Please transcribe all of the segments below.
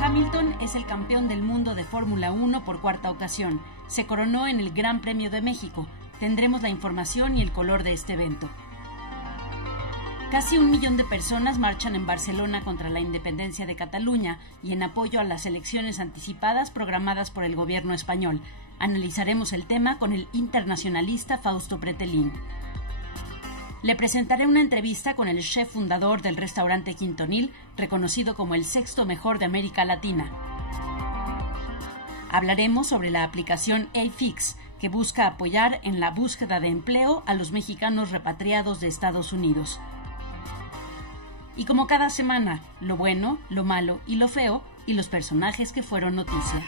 Hamilton es el campeón del mundo de Fórmula 1 por cuarta ocasión. Se coronó en el Gran Premio de México. Tendremos la información y el color de este evento. Casi 1 millón de personas marchan en Barcelona contra la independencia de Cataluña y en apoyo a las elecciones anticipadas programadas por el gobierno español. Analizaremos el tema con el internacionalista Fausto Pretelín. Le presentaré una entrevista con el chef fundador del restaurante Quintonil, reconocido como el 6º mejor de América Latina. Hablaremos sobre la aplicación A-Fix, que busca apoyar en la búsqueda de empleo a los mexicanos repatriados de Estados Unidos. Y como cada semana, lo bueno, lo malo y lo feo, y los personajes que fueron noticia.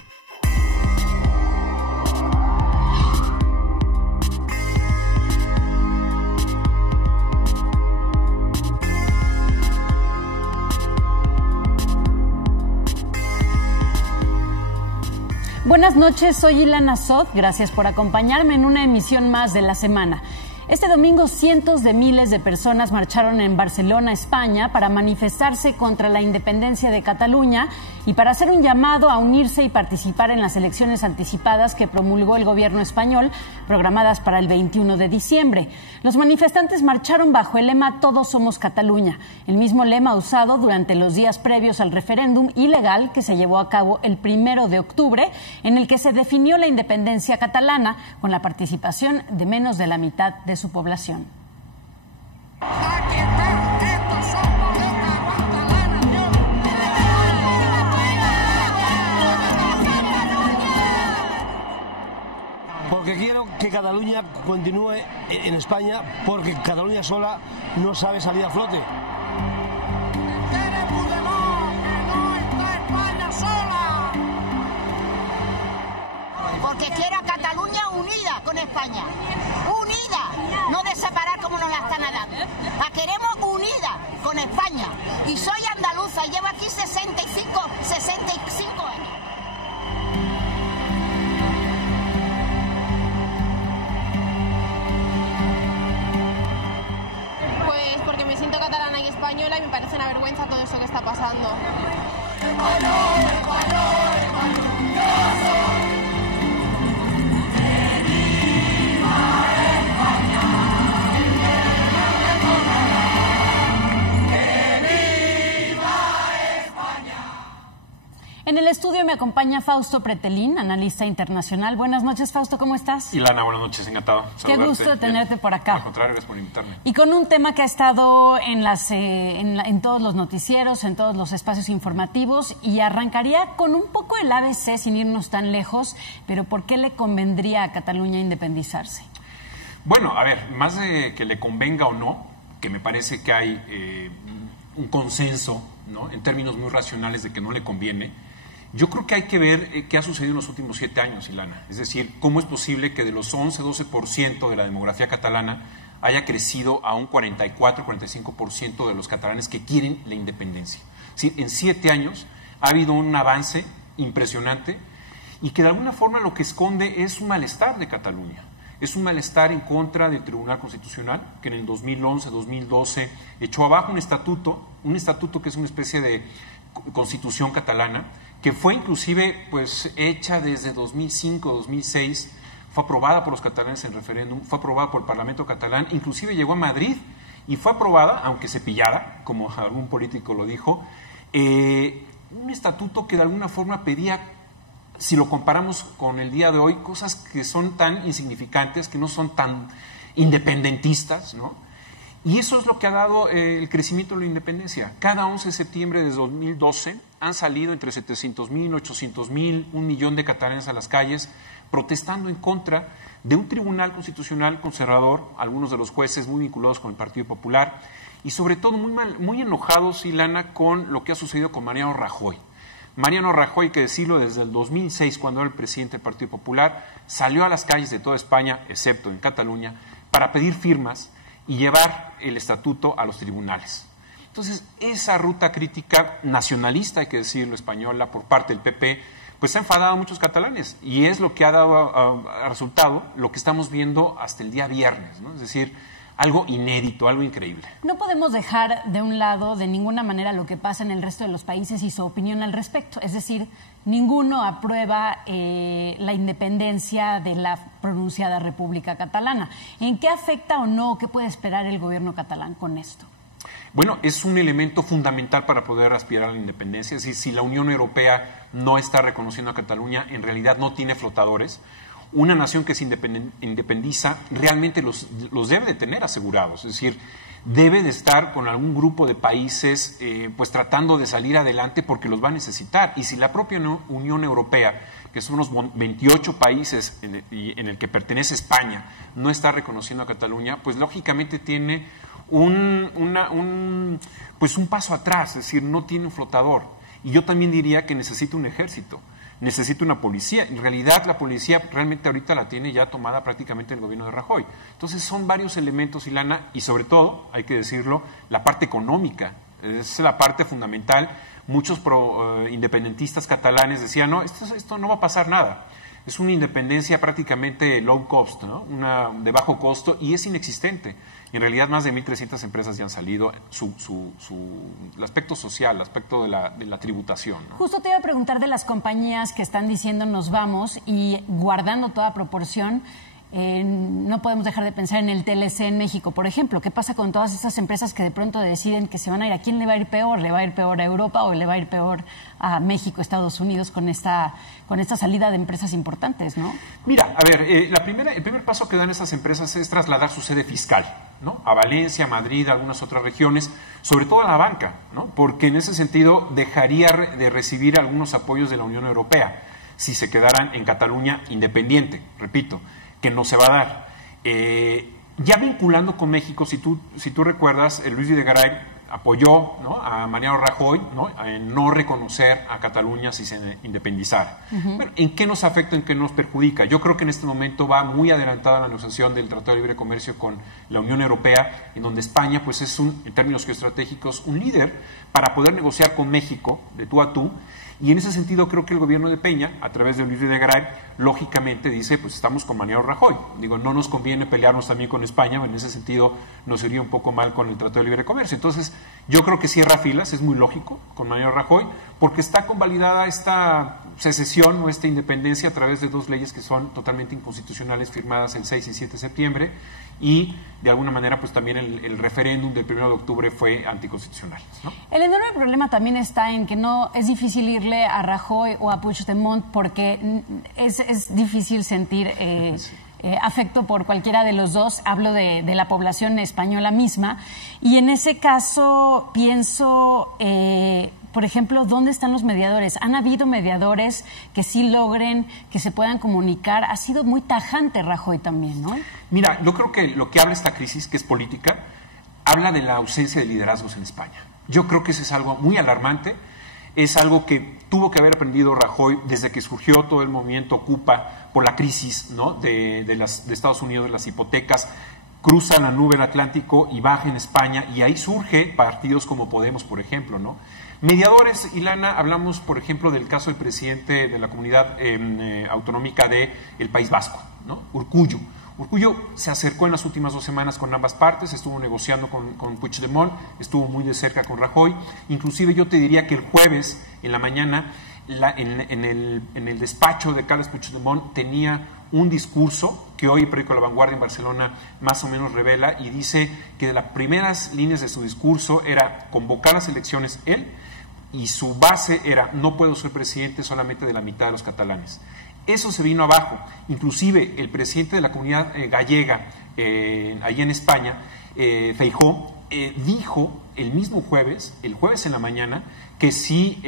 Buenas noches, soy Ilana Sot. Gracias por acompañarme en una emisión más de la semana. Este domingo cientos de miles de personas marcharon en Barcelona, España, para manifestarse contra la independencia de Cataluña y para hacer un llamado a unirse y participar en las elecciones anticipadas que promulgó el gobierno español, programadas para el 21 de diciembre. Los manifestantes marcharon bajo el lema "Todos somos Cataluña", el mismo lema usado durante los días previos al referéndum ilegal que se llevó a cabo el 1 de octubre, en el que se definió la independencia catalana con la participación de menos de la mitad de su población. Porque quiero que Cataluña continúe en España, porque Cataluña sola no sabe salir a flote. Porque quiero a Cataluña unida con España. Unida, no de separar como nos la están dando. La queremos unida con España. Y soy andaluza, llevo aquí 65 años. Pues porque me siento catalana y española y me parece una vergüenza todo eso que está pasando. En el estudio me acompaña Fausto Pretelín, analista internacional. Buenas noches, Fausto, ¿cómo estás? Ilana, buenas noches, encantado. Qué gusto tenerte por acá. Al contrario, gracias por invitarme. Y con un tema que ha estado en todos los noticieros, en todos los espacios informativos, y arrancaría con un poco el ABC sin irnos tan lejos, pero ¿por qué le convendría a Cataluña independizarse? Bueno, a ver, más de que le convenga o no, que me parece que hay un consenso, ¿no?, en términos muy racionales de que no le conviene. Yo creo que hay que ver qué ha sucedido en los últimos 7 años, Ilana. Es decir, cómo es posible que de los 11-12% de la demografía catalana haya crecido a un 44-45% de los catalanes que quieren la independencia. Sí, en 7 años ha habido un avance impresionante y que de alguna forma lo que esconde es un malestar de Cataluña. Es un malestar en contra del Tribunal Constitucional, que en el 2011-2012 echó abajo un estatuto que es una especie de constitución catalana, que fue inclusive pues hecha desde 2005-2006, fue aprobada por los catalanes en referéndum, fue aprobada por el Parlamento catalán, inclusive llegó a Madrid y fue aprobada, aunque cepillada, como algún político lo dijo, un estatuto que de alguna forma pedía, si lo comparamos con el día de hoy, cosas que son tan insignificantes, que no son tan independentistas, ¿no? Y eso es lo que ha dado el crecimiento de la independencia. Cada 11 de septiembre de 2012 han salido entre 700,000, 800,000, 1 millón de catalanes a las calles protestando en contra de un tribunal constitucional conservador, algunos de los jueces muy vinculados con el Partido Popular y sobre todo muy enojados, Ilana, con lo que ha sucedido con Mariano Rajoy. Mariano Rajoy, hay que decirlo, desde el 2006, cuando era el presidente del Partido Popular, salió a las calles de toda España, excepto en Cataluña, para pedir firmas y llevar el estatuto a los tribunales. Entonces, esa ruta crítica nacionalista, hay que decirlo, española, por parte del PP, pues ha enfadado a muchos catalanes y es lo que ha dado a resultado lo que estamos viendo hasta el día viernes, ¿no? Es decir, algo inédito, algo increíble. No podemos dejar de un lado de ninguna manera lo que pasa en el resto de los países y su opinión al respecto. Es decir, ninguno aprueba la independencia de la pronunciada República Catalana. ¿En qué afecta o no, qué puede esperar el gobierno catalán con esto? Bueno, es un elemento fundamental para poder aspirar a la independencia. Es decir, si la Unión Europea no está reconociendo a Cataluña, en realidad no tiene flotadores. Una nación que se independiza realmente los debe de tener asegurados, es decir, debe de estar con algún grupo de países pues tratando de salir adelante porque los va a necesitar. Y si la propia Unión Europea, que son unos 28 países en el que pertenece España, no está reconociendo a Cataluña, pues lógicamente tiene un paso atrás, es decir, no tiene un flotador. Y yo también diría que necesita un ejército. Necesita una policía. En realidad, la policía realmente ahorita la tiene ya tomada prácticamente el gobierno de Rajoy. Entonces, son varios elementos, Ilana, y sobre todo, hay que decirlo, la parte económica. Es la parte fundamental. Muchos independentistas catalanes decían, no, esto no va a pasar nada. Es una independencia prácticamente low cost, ¿no? Una de bajo costo, y es inexistente. En realidad, más de 1.300 empresas ya han salido. El aspecto social, el aspecto de la tributación, ¿no? Justo te iba a preguntar de las compañías que están diciendo nos vamos y guardando toda proporción. No podemos dejar de pensar en el TLC en México, por ejemplo. ¿Qué pasa con todas estas empresas que de pronto deciden que se van a ir? ¿A quién le va a ir peor? ¿Le va a ir peor a Europa o le va a ir peor a México, Estados Unidos con esta salida de empresas importantes, ¿no? Mira, a ver, el primer paso que dan esas empresas es trasladar su sede fiscal, ¿no? A Valencia, Madrid, a algunas otras regiones, sobre todo a la banca, ¿no? Porque en ese sentido dejaría de recibir algunos apoyos de la Unión Europea si se quedaran en Cataluña independiente, repito, que no se va a dar. Ya vinculando con México, si tú recuerdas, Luis Videgaray apoyó, ¿no?, a Mariano Rajoy, ¿no?, en no reconocer a Cataluña si se independizara. Bueno, ¿en qué nos afecta, en qué nos perjudica? Yo creo que en este momento va muy adelantada la negociación del Tratado de Libre Comercio con la Unión Europea, en donde España pues es en términos geoestratégicos, un líder para poder negociar con México de tú a tú. Y en ese sentido creo que el gobierno de Peña, a través de Luis Videgaray, lógicamente dice, pues estamos con Mariano Rajoy. Digo, no nos conviene pelearnos también con España, en ese sentido nos iría un poco mal con el Tratado de Libre Comercio. Entonces, yo creo que cierra filas, es muy lógico, con Mariano Rajoy, porque está convalidada esta secesión o esta independencia a través de dos leyes que son totalmente inconstitucionales, firmadas el 6 y 7 de septiembre, y de alguna manera pues también el referéndum del 1 de octubre fue anticonstitucional, ¿no? El enorme problema también está en que no es difícil irle a Rajoy o a Puigdemont porque es difícil sentir afecto por cualquiera de los dos. Hablo de la población española misma, y en ese caso pienso, por ejemplo, ¿dónde están los mediadores? ¿Han habido mediadores que sí logren que se puedan comunicar? Ha sido muy tajante Rajoy también, ¿no? Mira, yo creo que lo que habla esta crisis, que es política, habla de la ausencia de liderazgos en España. Yo creo que eso es algo muy alarmante, es algo que tuvo que haber aprendido Rajoy desde que surgió todo el movimiento Ocupa por la crisis, ¿no?, de Estados Unidos, de las hipotecas. Cruza la nube del Atlántico y baja en España, y ahí surge partidos como Podemos, por ejemplo, ¿no? Mediadores, Ilana, hablamos, por ejemplo, del caso del presidente de la comunidad autonómica del País Vasco, ¿no?, Urkullu. Urkullu se acercó en las últimas 2 semanas con ambas partes, estuvo negociando con Puigdemont, estuvo muy de cerca con Rajoy. Inclusive yo te diría que el jueves en la mañana en el despacho de Carles Puigdemont tenía un discurso que hoy el periódico La Vanguardia en Barcelona más o menos revela, y dice que de las primeras líneas de su discurso era convocar las elecciones él, y su base era: no puedo ser presidente solamente de la mitad de los catalanes. Eso se vino abajo. Inclusive el presidente de la comunidad gallega allí en España, Feijóo, dijo el mismo jueves, el jueves en la mañana, que si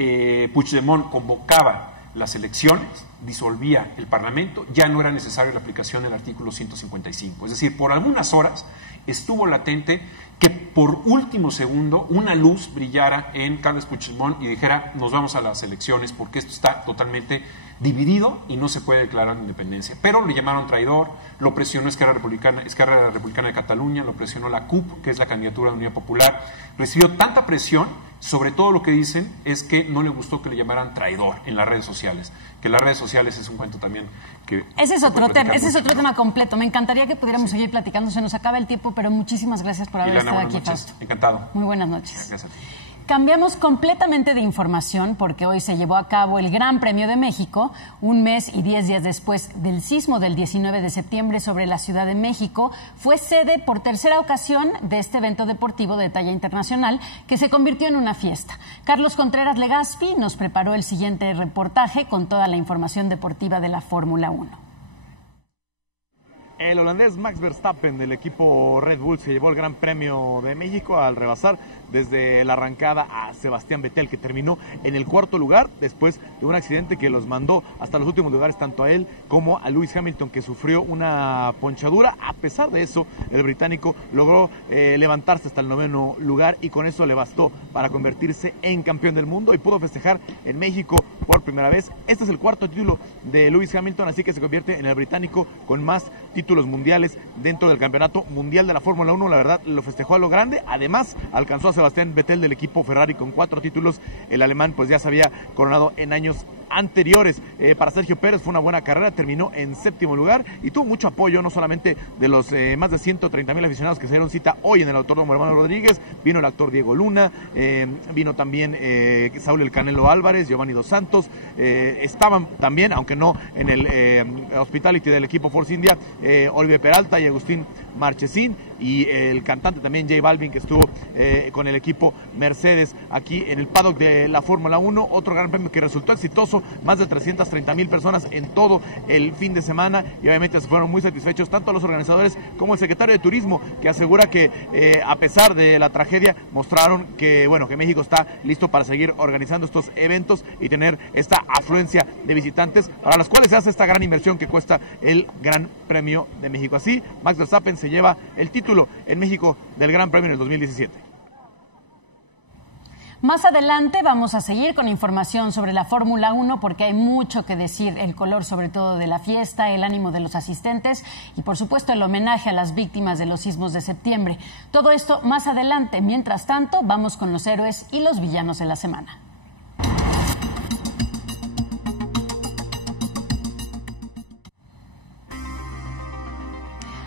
Puigdemont convocaba las elecciones, disolvía el Parlamento, ya no era necesaria la aplicación del artículo 155. Es decir, por algunas horas estuvo latente que por último segundo una luz brillara en Carles Puigdemont y dijera, nos vamos a las elecciones porque esto está totalmente dividido y no se puede declarar independencia. Pero le llamaron traidor, lo presionó Esquerra Republicana de Cataluña, lo presionó la CUP, que es la candidatura de Unidad Popular. Recibió tanta presión, sobre todo lo que dicen es que no le gustó que le llamaran traidor en las redes sociales, que las redes sociales es un cuento también que... Ese es otro tema completo. Me encantaría que pudiéramos seguir platicando, se nos acaba el tiempo, pero muchísimas gracias por haber estado aquí, Fausto. Encantado. Muy buenas noches. Gracias a ti. Cambiamos completamente de información porque hoy se llevó a cabo el Gran Premio de México, un mes y 10 días después del sismo del 19 de septiembre sobre la Ciudad de México. Fue sede por tercera ocasión de este evento deportivo de talla internacional que se convirtió en una fiesta. Carlos Contreras Legaspi nos preparó el siguiente reportaje con toda la información deportiva de la Fórmula 1. El holandés Max Verstappen del equipo Red Bull se llevó el Gran Premio de México al rebasar desde la arrancada a Sebastián Vettel, que terminó en el cuarto lugar después de un accidente que los mandó hasta los últimos lugares tanto a él como a Lewis Hamilton, que sufrió una ponchadura. A pesar de eso, el británico logró levantarse hasta el noveno lugar y con eso le bastó para convertirse en campeón del mundo y pudo festejar en México por primera vez. Este es el cuarto título de Lewis Hamilton, así que se convierte en el británico con más títulos mundiales dentro del campeonato mundial de la Fórmula 1. La verdad, lo festejó a lo grande. Además, alcanzó a Sebastián Vettel del equipo Ferrari con 4 títulos. El alemán pues ya se había coronado en años anteriores. Para Sergio Pérez fue una buena carrera, terminó en séptimo lugar y tuvo mucho apoyo, no solamente de los más de 130,000 aficionados que se dieron cita hoy en el Autódromo Hermano Rodríguez. Vino el actor Diego Luna, vino también Saúl El Canelo Álvarez, Giovanni Dos Santos, estaban también, aunque no en el hospitality del equipo Force India, Oliver Peralta y Agustín Marchesín, y el cantante también J Balvin, que estuvo con el equipo Mercedes aquí en el paddock de la Fórmula 1. Otro gran premio que resultó exitoso, más de 330,000 personas en todo el fin de semana, y obviamente se fueron muy satisfechos tanto los organizadores como el secretario de Turismo, que asegura que a pesar de la tragedia mostraron que, bueno, que México está listo para seguir organizando estos eventos y tener esta afluencia de visitantes para los cuales se hace esta gran inversión que cuesta el Gran Premio de México. Así, Max Verstappen se lleva el título en México del Gran Premio en el 2017. Más adelante vamos a seguir con información sobre la Fórmula 1 porque hay mucho que decir, el color sobre todo de la fiesta, el ánimo de los asistentes y por supuesto el homenaje a las víctimas de los sismos de septiembre. Todo esto más adelante. Mientras tanto, vamos con los héroes y los villanos de la semana.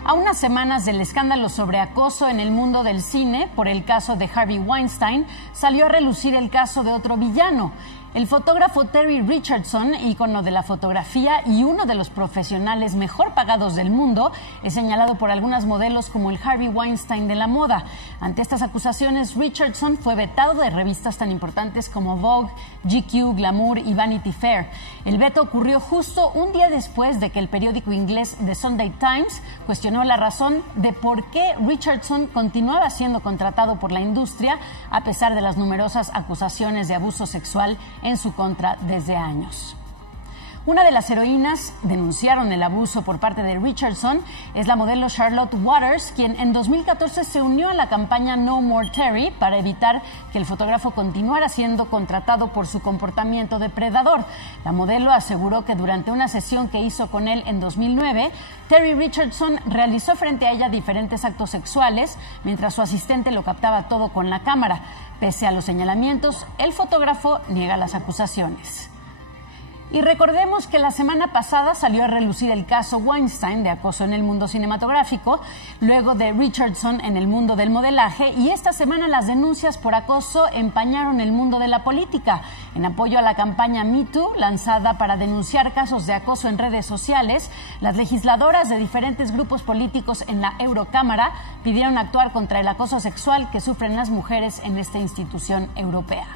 A unas semanas del escándalo sobre acoso en el mundo del cine por el caso de Harvey Weinstein, salió a relucir el caso de otro villano. El fotógrafo Terry Richardson, ícono de la fotografía y uno de los profesionales mejor pagados del mundo, es señalado por algunas modelos como el Harvey Weinstein de la moda. Ante estas acusaciones, Richardson fue vetado de revistas tan importantes como Vogue, GQ, Glamour y Vanity Fair. El veto ocurrió justo un día después de que el periódico inglés The Sunday Times cuestionó la razón de por qué Richardson continuaba siendo contratado por la industria a pesar de las numerosas acusaciones de abuso sexual en su contra desde años. Una de las heroínas denunciaron el abuso por parte de Richardson es la modelo Charlotte Waters, quien en 2014 se unió a la campaña No More Terry para evitar que el fotógrafo continuara siendo contratado por su comportamiento depredador. La modelo aseguró que durante una sesión que hizo con él en 2009, Terry Richardson realizó frente a ella diferentes actos sexuales mientras su asistente lo captaba todo con la cámara. Pese a los señalamientos, el fotógrafo niega las acusaciones. Y recordemos que la semana pasada salió a relucir el caso Weinstein de acoso en el mundo cinematográfico, luego de Richardson en el mundo del modelaje, y esta semana las denuncias por acoso empañaron el mundo de la política. En apoyo a la campaña Me Too, lanzada para denunciar casos de acoso en redes sociales, las legisladoras de diferentes grupos políticos en la Eurocámara pidieron actuar contra el acoso sexual que sufren las mujeres en esta institución europea.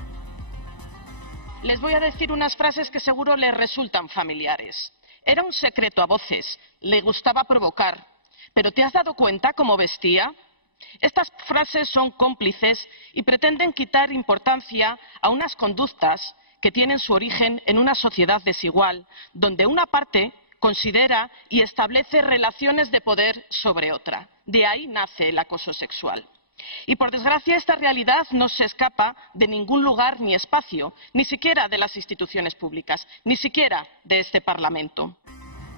Les voy a decir unas frases que seguro les resultan familiares. Era un secreto a voces, le gustaba provocar. ¿Pero te has dado cuenta cómo vestía? Estas frases son cómplices y pretenden quitar importancia a unas conductas que tienen su origen en una sociedad desigual, donde una parte considera y establece relaciones de poder sobre otra. De ahí nace el acoso sexual. Y por desgracia esta realidad no se escapa de ningún lugar ni espacio, ni siquiera de las instituciones públicas, ni siquiera de este Parlamento.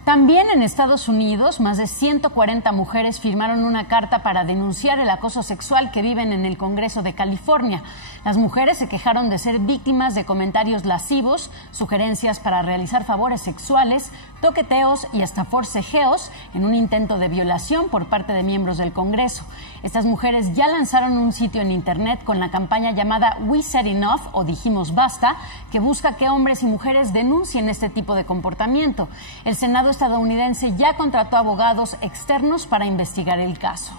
También en Estados Unidos, más de 140 mujeres firmaron una carta para denunciar el acoso sexual que viven en el Congreso de California. Las mujeres se quejaron de ser víctimas de comentarios lascivos, sugerencias para realizar favores sexuales, toqueteos y hasta forcejeos en un intento de violación por parte de miembros del Congreso. Estas mujeres ya lanzaron un sitio en Internet con la campaña llamada We Said Enough o Dijimos Basta, que busca que hombres y mujeres denuncien este tipo de comportamiento. El Senado estadounidense ya contrató abogados externos para investigar el caso.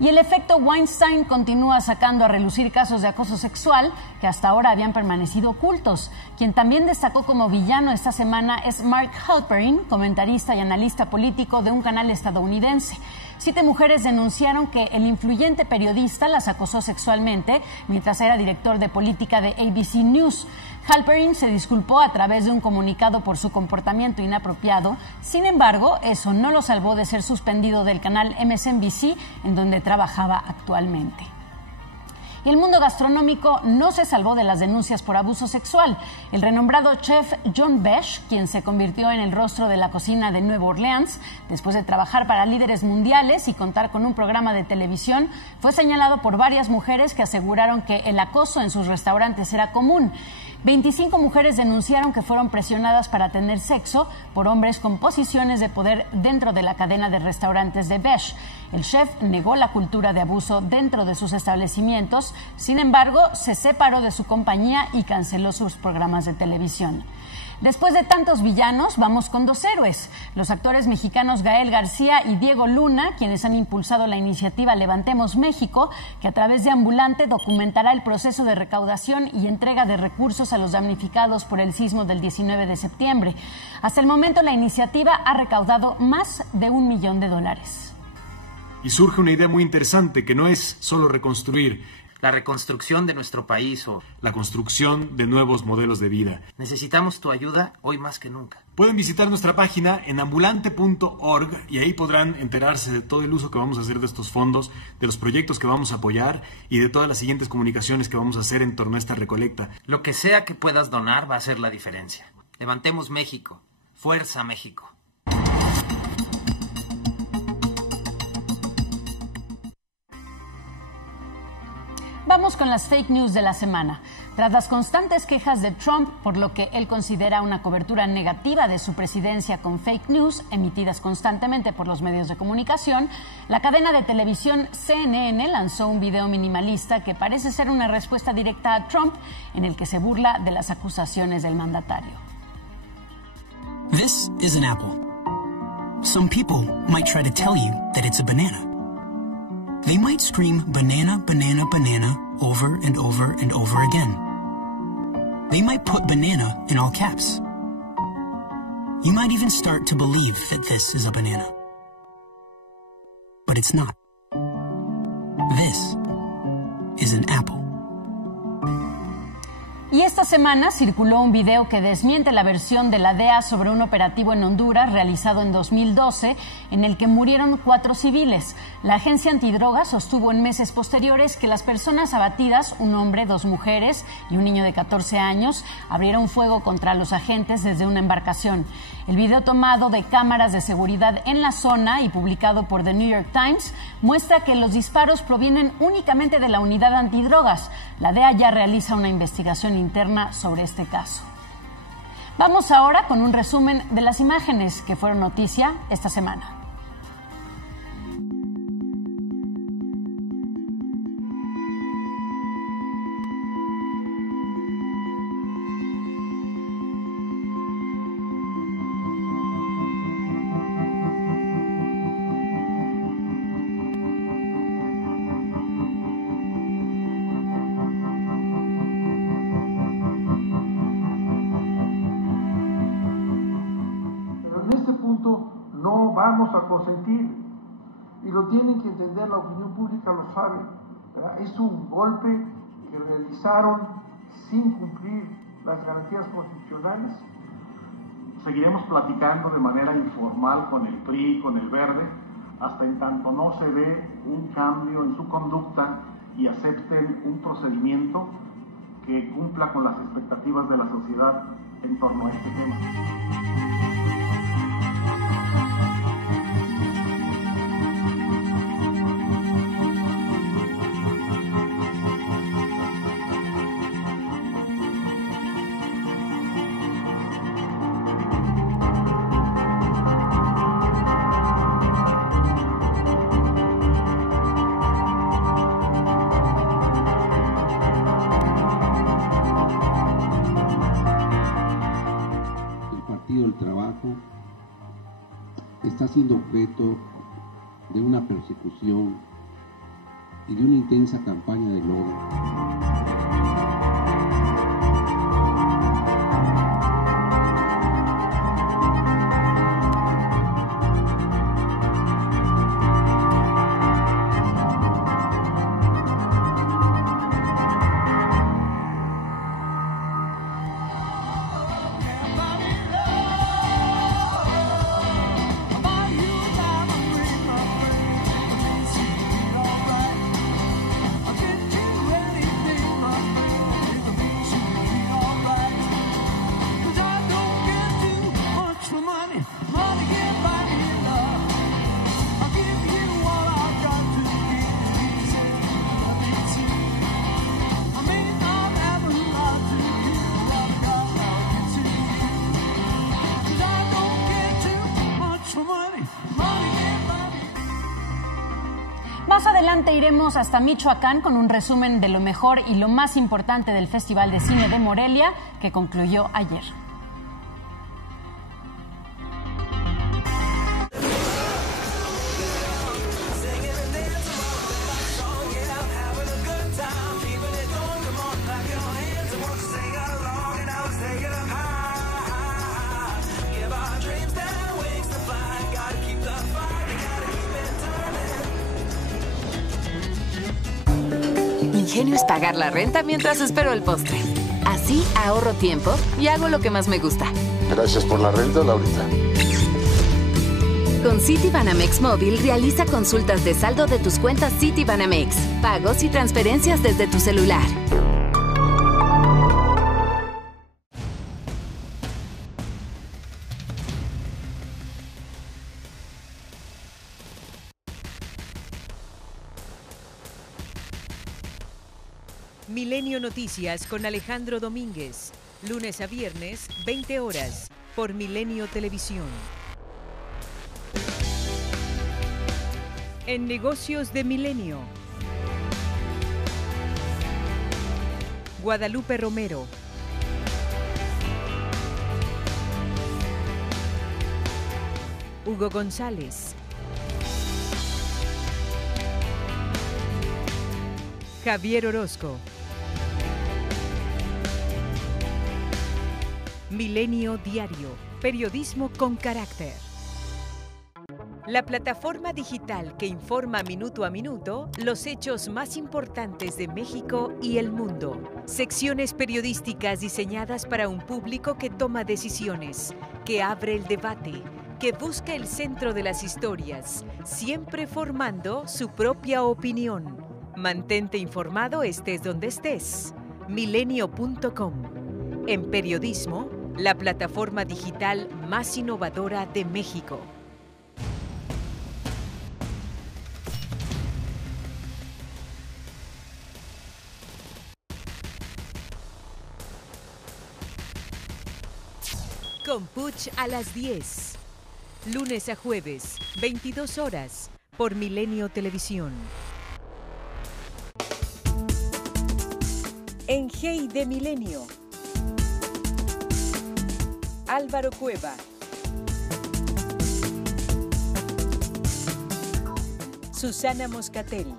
Y el efecto Weinstein continúa sacando a relucir casos de acoso sexual que hasta ahora habían permanecido ocultos. Quien también destacó como villano esta semana es Mark Halperin, comentarista y analista político de un canal estadounidense. 7 mujeres denunciaron que el influyente periodista las acosó sexualmente mientras era director de política de ABC News. Halperin se disculpó a través de un comunicado por su comportamiento inapropiado. Sin embargo, eso no lo salvó de ser suspendido del canal MSNBC, en donde trabajaba actualmente. Y el mundo gastronómico no se salvó de las denuncias por abuso sexual. El renombrado chef John Besh, quien se convirtió en el rostro de la cocina de Nueva Orleans, después de trabajar para líderes mundiales y contar con un programa de televisión, fue señalado por varias mujeres que aseguraron que el acoso en sus restaurantes era común. 25 mujeres denunciaron que fueron presionadas para tener sexo por hombres con posiciones de poder dentro de la cadena de restaurantes de Besh. El chef negó la cultura de abuso dentro de sus establecimientos, sin embargo, se separó de su compañía y canceló sus programas de televisión. Después de tantos villanos, vamos con 2 héroes. Los actores mexicanos Gael García y Diego Luna, quienes han impulsado la iniciativa Levantemos México, que a través de Ambulante documentará el proceso de recaudación y entrega de recursos a los damnificados por el sismo del 19 de septiembre. Hasta el momento, la iniciativa ha recaudado más de $1 millón. Y surge una idea muy interesante, que no es solo reconstruir, la reconstrucción de nuestro país o la construcción de nuevos modelos de vida. Necesitamos tu ayuda hoy más que nunca. Pueden visitar nuestra página en ambulante.org y ahí podrán enterarse de todo el uso que vamos a hacer de estos fondos, de los proyectos que vamos a apoyar y de todas las siguientes comunicaciones que vamos a hacer en torno a esta recolecta. Lo que sea que puedas donar va a hacer la diferencia. Levantemos México. Fuerza México. Vamos con las fake news de la semana. Tras las constantes quejas de Trump por lo que él considera una cobertura negativa de su presidencia con fake news emitidas constantemente por los medios de comunicación, la cadena de televisión CNN lanzó un video minimalista que parece ser una respuesta directa a Trump, en el que se burla de las acusaciones del mandatario. This is an apple. Some people might try to tell you that it's a banana. They might scream banana, banana, banana over and over and over again. They might put banana in all caps. You might even start to believe that this is a banana. But it's not. This is an apple. Y esta semana circuló un video que desmiente la versión de la DEA sobre un operativo en Honduras realizado en 2012 en el que murieron 4 civiles. La agencia antidrogas sostuvo en meses posteriores que las personas abatidas, un hombre, 2 mujeres y un niño de 14 años, abrieron fuego contra los agentes desde una embarcación. El video tomado de cámaras de seguridad en la zona y publicado por The New York Times muestra que los disparos provienen únicamente de la unidad antidrogas. La DEA ya realiza una investigación interna sobre este caso. Vamos ahora con un resumen de las imágenes que fueron noticia esta semana. A consentir, y lo tienen que entender, la opinión pública lo sabe, ¿verdad? Es un golpe que realizaron sin cumplir las garantías constitucionales. Seguiremos platicando de manera informal con el PRI, con el Verde, hasta en tanto no se dé un cambio en su conducta y acepten un procedimiento que cumpla con las expectativas de la sociedad en torno a este tema. El Trabajo está siendo objeto de una persecución y de una intensa campaña de odio. Más adelante iremos hasta Michoacán con un resumen de lo mejor y lo más importante del Festival de Cine de Morelia, que concluyó ayer. Ingenio es pagar la renta mientras espero el postre. Así ahorro tiempo y hago lo que más me gusta. Gracias por la renta, Laurita. Con Citibanamex Móvil realiza consultas de saldo de tus cuentas Citibanamex, pagos y transferencias desde tu celular. Milenio Noticias con Alejandro Domínguez, lunes a viernes, 20 horas, por Milenio Televisión. En Negocios de Milenio, Guadalupe Romero. Hugo González. Javier Orozco. Milenio Diario, periodismo con carácter. La plataforma digital que informa minuto a minuto los hechos más importantes de México y el mundo. Secciones periodísticas diseñadas para un público que toma decisiones, que abre el debate, que busca el centro de las historias, siempre formando su propia opinión. Mantente informado estés donde estés. Milenio.com. En periodismo, la plataforma digital más innovadora de México. Con Puch a las 10. Lunes a jueves, 22 horas, por Milenio Televisión. En Hey de Milenio, Álvaro Cueva. Susana Moscatel.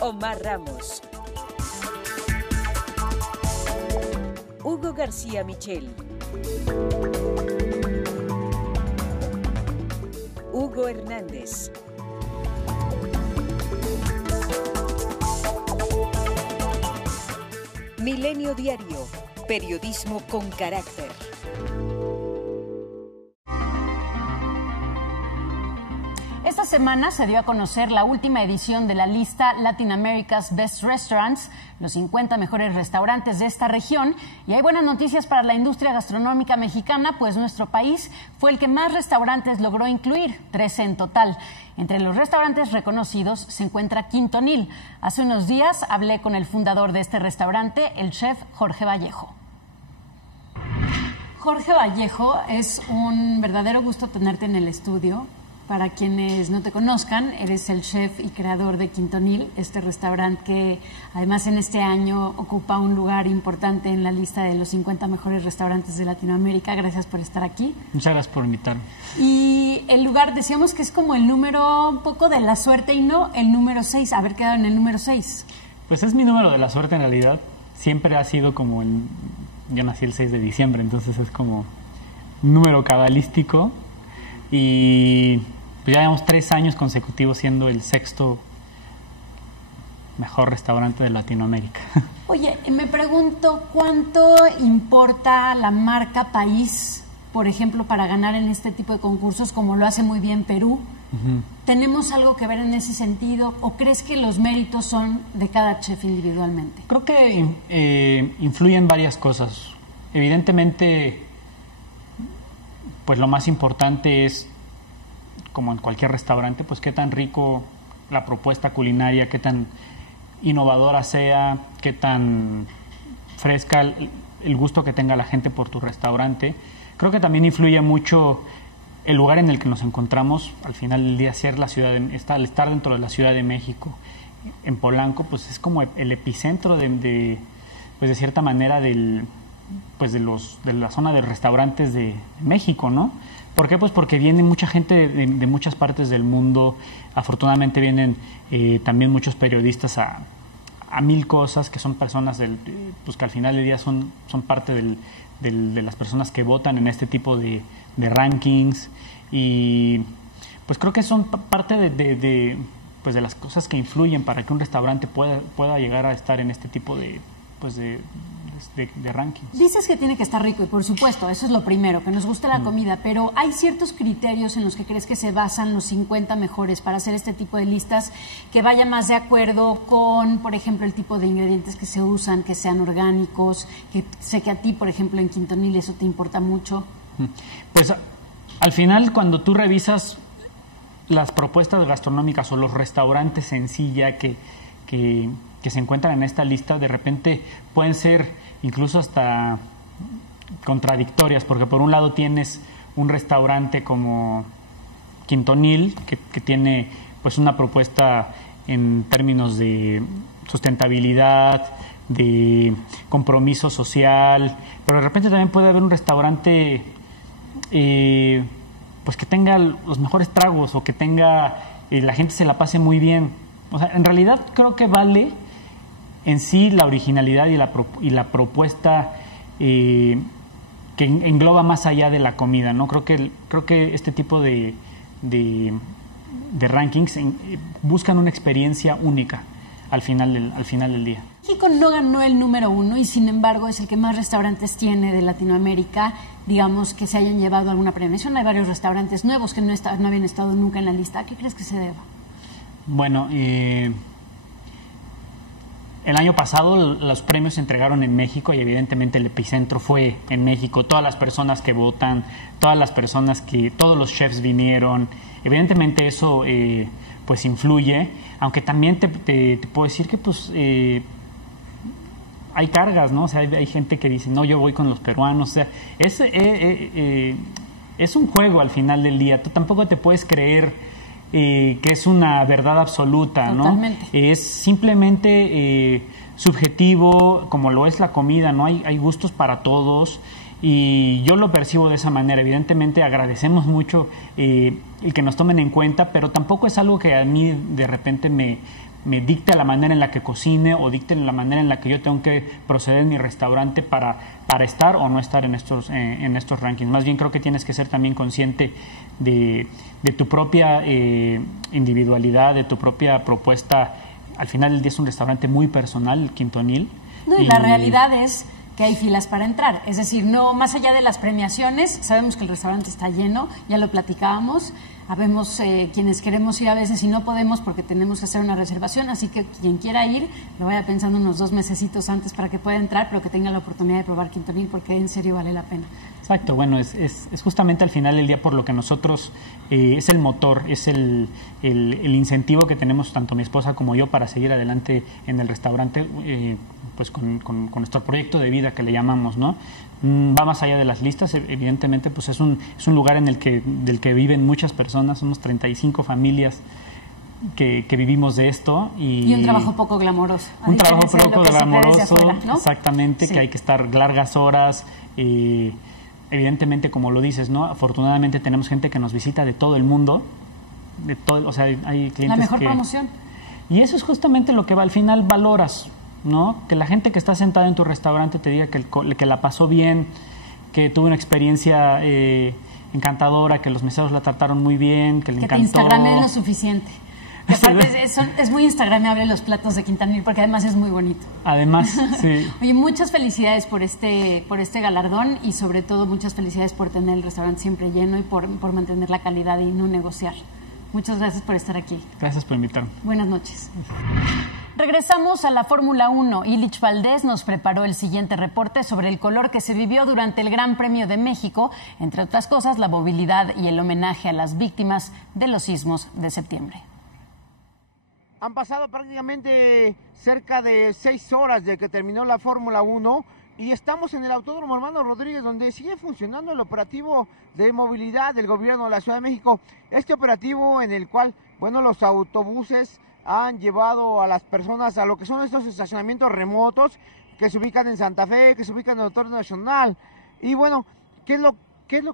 Omar Ramos. Hugo García Michel. Hugo Hernández. Milenio Diario, periodismo con carácter. esta semana se dio a conocer la última edición de la lista Latin America's Best Restaurants, los 50 mejores restaurantes de esta región. Y hay buenas noticias para la industria gastronómica mexicana, pues nuestro país fue el que más restaurantes logró incluir, 13 en total. Entre los restaurantes reconocidos se encuentra Quintonil. Hace unos días hablé con el fundador de este restaurante, el chef Jorge Vallejo. Jorge Vallejo, es un verdadero gusto tenerte en el estudio. Para quienes no te conozcan, eres el chef y creador de Quintonil, este restaurante que además en este año ocupa un lugar importante en la lista de los 50 mejores restaurantes de Latinoamérica. Gracias por estar aquí. Muchas gracias por invitarme. Y el lugar, decíamos que es como el número un poco de la suerte y no el número 6, haber quedado en el número 6. Pues es mi número de la suerte en realidad. Siempre ha sido como yo nací el 6 de diciembre, entonces es como un número cabalístico. Y pues ya llevamos 3 años consecutivos siendo el 6º mejor restaurante de Latinoamérica. Oye, me pregunto, ¿cuánto importa la marca país, por ejemplo, para ganar en este tipo de concursos, como lo hace muy bien Perú? ¿Tenemos algo que ver en ese sentido o crees que los méritos son de cada chef individualmente? Creo que influyen varias cosas. Evidentemente, pues lo más importante es, como en cualquier restaurante, pues qué tan rico la propuesta culinaria, qué tan innovadora sea, qué tan fresca el gusto que tenga la gente por tu restaurante. Creo que también influye mucho el lugar en el que nos encontramos. Al final del día, ser al estar dentro de la Ciudad de México, en Polanco, pues es como el epicentro de cierta manera de la zona de restaurantes de México, ¿no? ¿Por qué? Pues porque viene mucha gente de muchas partes del mundo. Afortunadamente vienen también muchos periodistas a mil cosas, que son personas pues que al final del día son parte de las personas que votan en este tipo de rankings. Y pues creo que son parte de las cosas que influyen para que un restaurante pueda llegar a estar en este tipo de rankings. Dices que tiene que estar rico y por supuesto, eso es lo primero, que nos guste la comida, pero ¿hay ciertos criterios en los que crees que se basan los 50 mejores para hacer este tipo de listas que vaya más de acuerdo con, por ejemplo, el tipo de ingredientes que se usan, que sean orgánicos? Que sé que a ti, por ejemplo, en Quintonil eso te importa mucho. Pues al final, cuando tú revisas las propuestas gastronómicas o los restaurantes en sí ya que se encuentran en esta lista, de repente pueden ser incluso hasta contradictorias, porque por un lado tienes un restaurante como Quintonil que tiene pues una propuesta en términos de sustentabilidad, de compromiso social, pero de repente también puede haber un restaurante pues que tenga los mejores tragos o que tenga la gente se la pase muy bien. O sea, en realidad creo que vale en sí la originalidad y la propuesta que engloba más allá de la comida, ¿no? Creo que este tipo de rankings buscan una experiencia única al final del día. México no ganó el número 1 y sin embargo es el que más restaurantes tiene de Latinoamérica, digamos, que se hayan llevado alguna premiación. Hay varios restaurantes nuevos que no habían estado nunca en la lista. ¿A qué crees que se deba? Bueno, el año pasado los premios se entregaron en México y evidentemente el epicentro fue en México. Todas las personas que votan, todos los chefs vinieron. Evidentemente eso pues influye, aunque también te puedo decir que pues hay cargas, ¿no? O sea, hay gente que dice, no, yo voy con los peruanos. O sea, es un juego al final del día. Tú tampoco te puedes creer que es una verdad absoluta, ¿no? Totalmente. Es simplemente subjetivo, como lo es la comida, ¿no? Hay gustos para todos y yo lo percibo de esa manera. Evidentemente agradecemos mucho el que nos tomen en cuenta, pero tampoco es algo que a mí de repente me dicte la manera en la que cocine o dicte la manera en la que yo tengo que proceder en mi restaurante para estar o no estar en estos rankings. Más bien creo que tienes que ser también consciente de tu propia individualidad, de tu propia propuesta. Al final del día es un restaurante muy personal, el Quintonil. No, y la realidad es que hay filas para entrar. Es decir, no más allá de las premiaciones, sabemos que el restaurante está lleno, ya lo platicábamos. habemos quienes queremos ir a veces y no podemos porque tenemos que hacer una reservación, así que quien quiera ir, lo vaya pensando unos 2 mesecitos antes para que pueda entrar, pero que tenga la oportunidad de probar Quintonil, porque en serio vale la pena. Exacto, bueno, es justamente al final del día por lo que nosotros, es el motor, es el incentivo que tenemos tanto mi esposa como yo para seguir adelante en el restaurante, pues con nuestro proyecto de vida que le llamamos, ¿no? Va más allá de las listas, evidentemente pues es un lugar del que viven muchas personas, somos 35 familias que vivimos de esto. Y un trabajo poco glamoroso. Un trabajo poco glamoroso, afuera, ¿no? Exactamente, sí. Que hay que estar largas horas, evidentemente como lo dices, ¿no? Afortunadamente tenemos gente que nos visita de todo el mundo, o sea, hay clientes. La mejor promoción. Y eso es justamente lo que al final valoras, ¿no? Que la gente que está sentada en tu restaurante te diga que la pasó bien, que tuvo una experiencia encantadora, que los meseros la trataron muy bien, que le encantó. Que te instagramé lo suficiente. Que aparte es muy instagramable los platos de Quintonil porque además es muy bonito. Además, sí. Oye, muchas felicidades por este galardón y sobre todo muchas felicidades por tener el restaurante siempre lleno y por mantener la calidad y no negociar. Muchas gracias por estar aquí. Gracias por invitarme. Buenas noches. Regresamos a la Fórmula 1. Ilich Valdés nos preparó el siguiente reporte sobre el color que se vivió durante el Gran Premio de México, entre otras cosas, la movilidad y el homenaje a las víctimas de los sismos de septiembre. Han pasado prácticamente cerca de 6 horas de que terminó la Fórmula 1 y estamos en el Autódromo Hermano Rodríguez, donde sigue funcionando el operativo de movilidad del gobierno de la Ciudad de México. Este operativo en el cual, bueno, los autobuses han llevado a las personas a lo que son estos estacionamientos remotos que se ubican en Santa Fe, que se ubican en el Auditorio Nacional. Y bueno, ¿qué es lo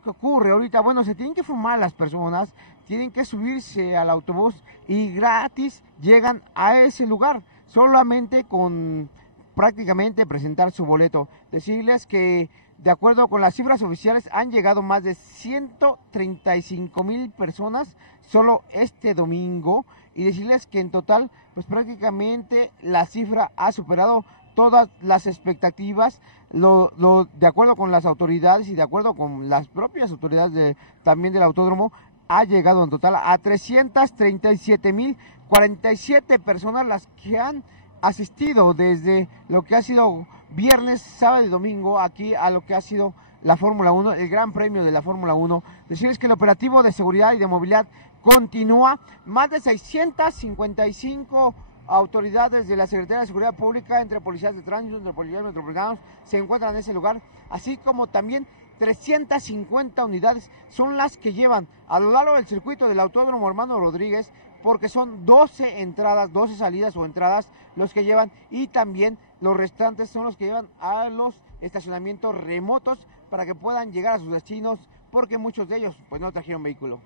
que ocurre ahorita? Bueno, se tienen que formar las personas, tienen que subirse al autobús y gratis llegan a ese lugar, solamente con prácticamente presentar su boleto. Decirles que de acuerdo con las cifras oficiales han llegado más de 135,000 personas solo este domingo y decirles que en total pues prácticamente la cifra ha superado todas las expectativas, de acuerdo con las autoridades y de acuerdo con las propias autoridades también del autódromo, ha llegado en total a 337,047 personas las que han asistido desde lo que ha sido viernes, sábado y domingo aquí a lo que ha sido la Fórmula 1, el Gran Premio de la Fórmula 1. Decirles que el operativo de seguridad y de movilidad continúa. Más de 655 autoridades de la Secretaría de Seguridad Pública, entre policías de tránsito, entre policías metropolitanos, se encuentran en ese lugar, así como también 350 unidades son las que llevan a lo largo del circuito del Autódromo Hermano Rodríguez, porque son 12 entradas, 12 salidas o entradas los que llevan, y también los restantes son los que llevan a los estacionamientos remotos para que puedan llegar a sus destinos, porque muchos de ellos pues no trajeron vehículo.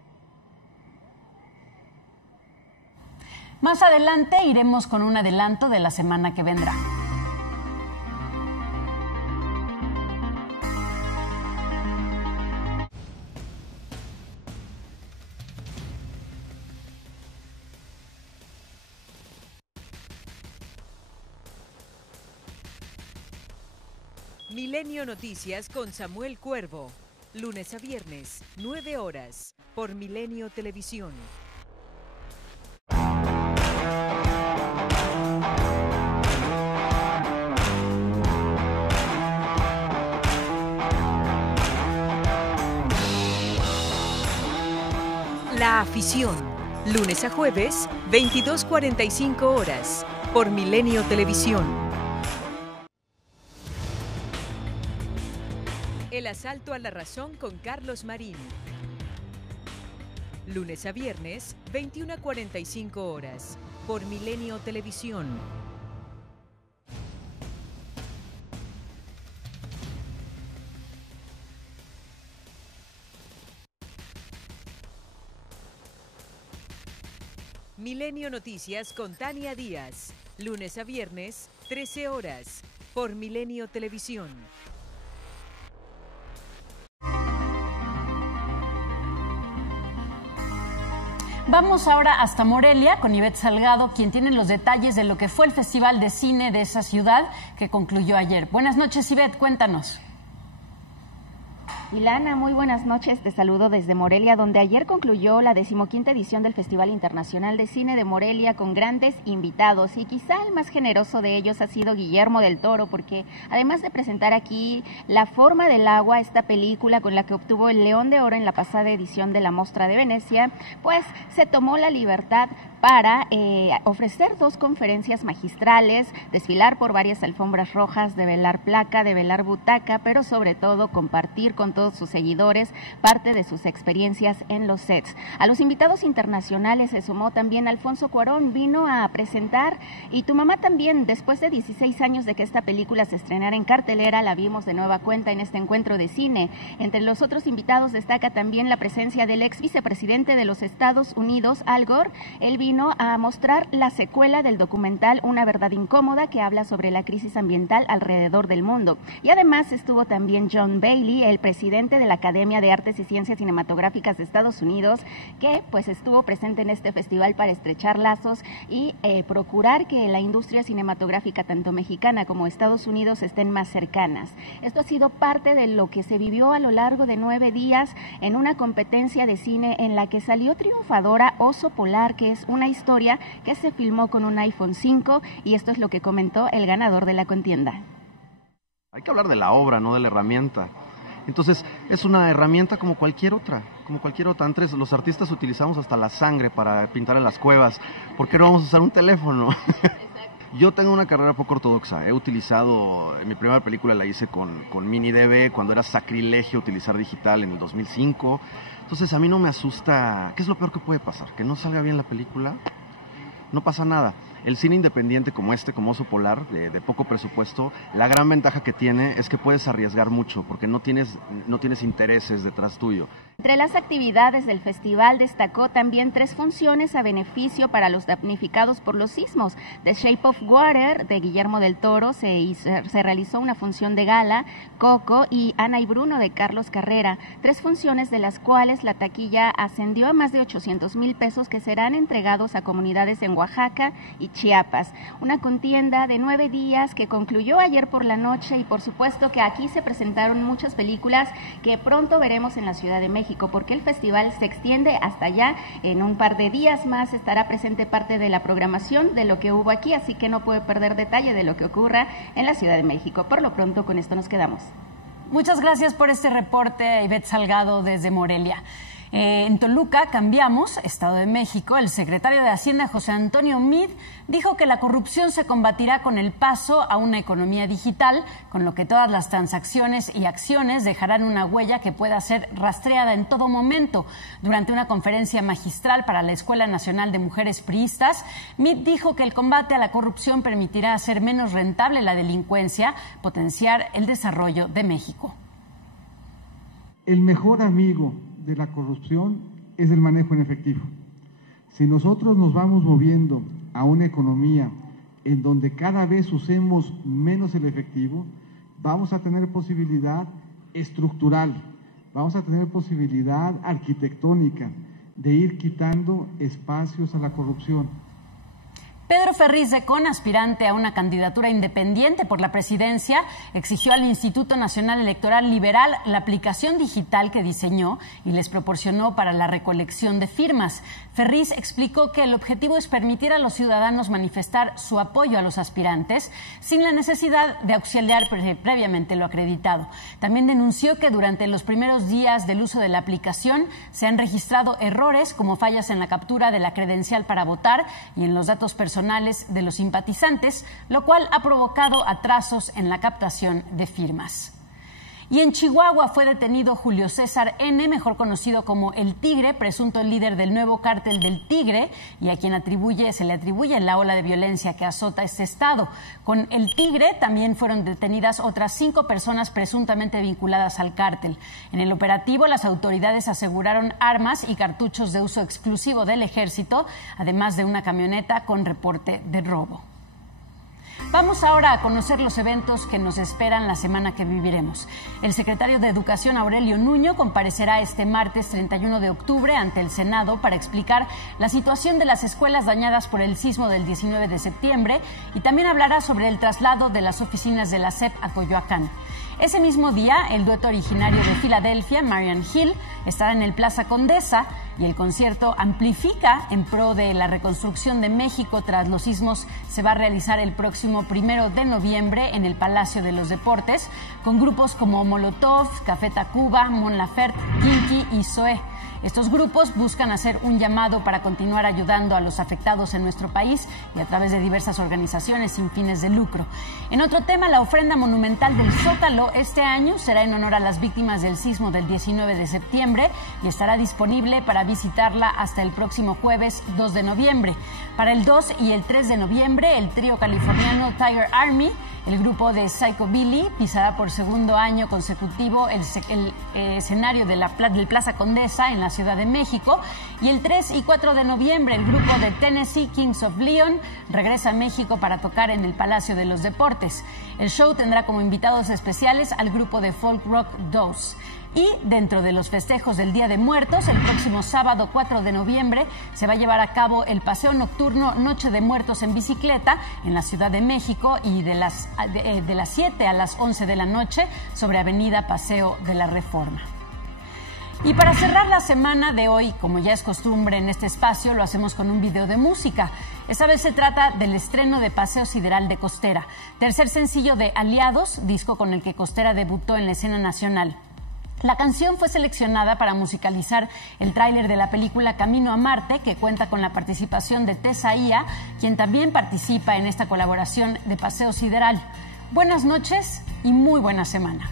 Más adelante iremos con un adelanto de la semana que vendrá. Milenio Noticias con Samuel Cuervo. Lunes a viernes, 9 horas, por Milenio Televisión. La afición. Lunes a jueves, 22:45 horas, por Milenio Televisión. El asalto a la razón con Carlos Marín. Lunes a viernes, 21:45 horas, por Milenio Televisión. Milenio Noticias con Tania Díaz. Lunes a viernes, 13 horas, por Milenio Televisión. Vamos ahora hasta Morelia con Ivette Salgado, quien tiene los detalles de lo que fue el Festival de Cine de esa ciudad que concluyó ayer. Buenas noches, Ivette, cuéntanos. Ilana, muy buenas noches. Te saludo desde Morelia, donde ayer concluyó la 15ª edición del Festival Internacional de Cine de Morelia con grandes invitados, y quizá el más generoso de ellos ha sido Guillermo del Toro, porque además de presentar aquí La forma del agua, esta película con la que obtuvo el León de Oro en la pasada edición de la Mostra de Venecia, pues se tomó la libertad para ofrecer 2 conferencias magistrales, desfilar por varias alfombras rojas, develar placa, develar butaca, pero sobre todo compartir con todos sus seguidores parte de sus experiencias en los sets. A los invitados internacionales se sumó también Alfonso Cuarón, vino a presentar, y Tu mamá también, después de 16 años de que esta película se estrenara en cartelera, la vimos de nueva cuenta en este encuentro de cine. Entre los otros invitados destaca también la presencia del ex vicepresidente de los Estados Unidos, Al Gore. Él vino a mostrar la secuela del documental Una verdad incómoda, que habla sobre la crisis ambiental alrededor del mundo. Y además estuvo también John Bailey, el presidente de la Academia de Artes y Ciencias Cinematográficas de Estados Unidos, que pues estuvo presente en este festival para estrechar lazos y procurar que la industria cinematográfica, tanto mexicana como Estados Unidos, estén más cercanas. Esto ha sido parte de lo que se vivió a lo largo de 9 días en una competencia de cine en la que salió triunfadora Oso Polar, que es una historia que se filmó con un iPhone 5, y esto es lo que comentó el ganador de la contienda. Hay que hablar de la obra, no de la herramienta. Entonces, es una herramienta como cualquier otra. Antes los artistas utilizamos hasta la sangre para pintar en las cuevas. ¿Por qué no vamos a usar un teléfono? Yo tengo una carrera poco ortodoxa. He utilizado, mi primera película la hice con mini DV, cuando era sacrilegio utilizar digital en el 2005. Entonces, a mí no me asusta. ¿Qué es lo peor que puede pasar? ¿Que no salga bien la película? No pasa nada. El cine independiente como como Oso Polar, de poco presupuesto, la gran ventaja que tiene es que puedes arriesgar mucho, porque no tienes intereses detrás tuyo. Entre las actividades del festival destacó también 3 funciones a beneficio para los damnificados por los sismos. The Shape of Water, de Guillermo del Toro, se realizó una función de gala, Coco y Ana y Bruno, de Carlos Carrera. 3 funciones de las cuales la taquilla ascendió a más de 800,000 pesos, que serán entregados a comunidades en Oaxaca y Chiapas. Una contienda de 9 días que concluyó ayer por la noche, y por supuesto que aquí se presentaron muchas películas que pronto veremos en la Ciudad de México, porque el festival se extiende hasta allá. En un par de días más estará presente parte de la programación de lo que hubo aquí, así que no puede perder detalle de lo que ocurra en la Ciudad de México. Por lo pronto, con esto nos quedamos. Muchas gracias por este reporte, Ivette Salgado, desde Morelia. En Toluca, cambiamos, Estado de México, el secretario de Hacienda, José Antonio Meade, dijo que la corrupción se combatirá con el paso a una economía digital, con lo que todas las transacciones y acciones dejarán una huella que pueda ser rastreada en todo momento. Durante una conferencia magistral para la Escuela Nacional de Mujeres Priistas, Meade dijo que el combate a la corrupción permitirá hacer menos rentable la delincuencia, potenciar el desarrollo de México. El mejor amigo de la corrupción es el manejo en efectivo. Si nosotros nos vamos moviendo a una economía en donde cada vez usemos menos el efectivo, vamos a tener posibilidad estructural, vamos a tener posibilidad arquitectónica de ir quitando espacios a la corrupción. Pedro Ferriz de Con, aspirante a una candidatura independiente por la presidencia, exigió al Instituto Nacional Electoral Liberal la aplicación digital que diseñó y les proporcionó para la recolección de firmas. Ferriz explicó que el objetivo es permitir a los ciudadanos manifestar su apoyo a los aspirantes sin la necesidad de auxiliar previamente lo acreditado. También denunció que durante los primeros días del uso de la aplicación se han registrado errores como fallas en la captura de la credencial para votar y en los datos personales de los simpatizantes, lo cual ha provocado atrasos en la captación de firmas. Y en Chihuahua fue detenido Julio César N., mejor conocido como El Tigre, presunto líder del nuevo cártel del Tigre y a quien se le atribuye la ola de violencia que azota este estado. Con El Tigre también fueron detenidas otras 5 personas presuntamente vinculadas al cártel. En el operativo, las autoridades aseguraron armas y cartuchos de uso exclusivo del ejército, además de una camioneta con reporte de robo. Vamos ahora a conocer los eventos que nos esperan la semana que viviremos. El secretario de Educación, Aurelio Nuño, comparecerá este martes 31 de octubre ante el Senado para explicar la situación de las escuelas dañadas por el sismo del 19 de septiembre y también hablará sobre el traslado de las oficinas de la SEP a Coyoacán. Ese mismo día, el dueto originario de Filadelfia, Marian Hill, estará en el Plaza Condesa y el concierto Amplifica en pro de la reconstrucción de México tras los sismos se va a realizar el próximo 1 de noviembre en el Palacio de los Deportes con grupos como Molotov, Café Tacuba, Mon Laferte, Kinky y Zoé. Estos grupos buscan hacer un llamado para continuar ayudando a los afectados en nuestro país y a través de diversas organizaciones sin fines de lucro. En otro tema, la ofrenda monumental del Zócalo este año será en honor a las víctimas del sismo del 19 de septiembre y estará disponible para visitarla hasta el próximo jueves 2 de noviembre. Para el 2 y el 3 de noviembre, el trío californiano Tiger Army, el grupo de Psycho Billy, pisará por segundo año consecutivo el escenario de del Plaza Condesa en la Ciudad de México. Y el 3 y 4 de noviembre, el grupo de Tennessee Kings of Leon regresa a México para tocar en el Palacio de los Deportes. El show tendrá como invitados especiales al grupo de folk rock Dose. Y dentro de los festejos del Día de Muertos, el próximo sábado 4 de noviembre se va a llevar a cabo el paseo nocturno Noche de Muertos en bicicleta en la Ciudad de México y de las 7 a las 11 de la noche sobre Avenida Paseo de la Reforma. Y para cerrar la semana de hoy, como ya es costumbre en este espacio, lo hacemos con un video de música. Esta vez se trata del estreno de Paseo Sideral de Costera, tercer sencillo de Aliados, disco con el que Costera debutó en la escena nacional. La canción fue seleccionada para musicalizar el tráiler de la película Camino a Marte, que cuenta con la participación de Tessa Ia, quien también participa en esta colaboración de Paseo Sideral. Buenas noches y muy buena semana.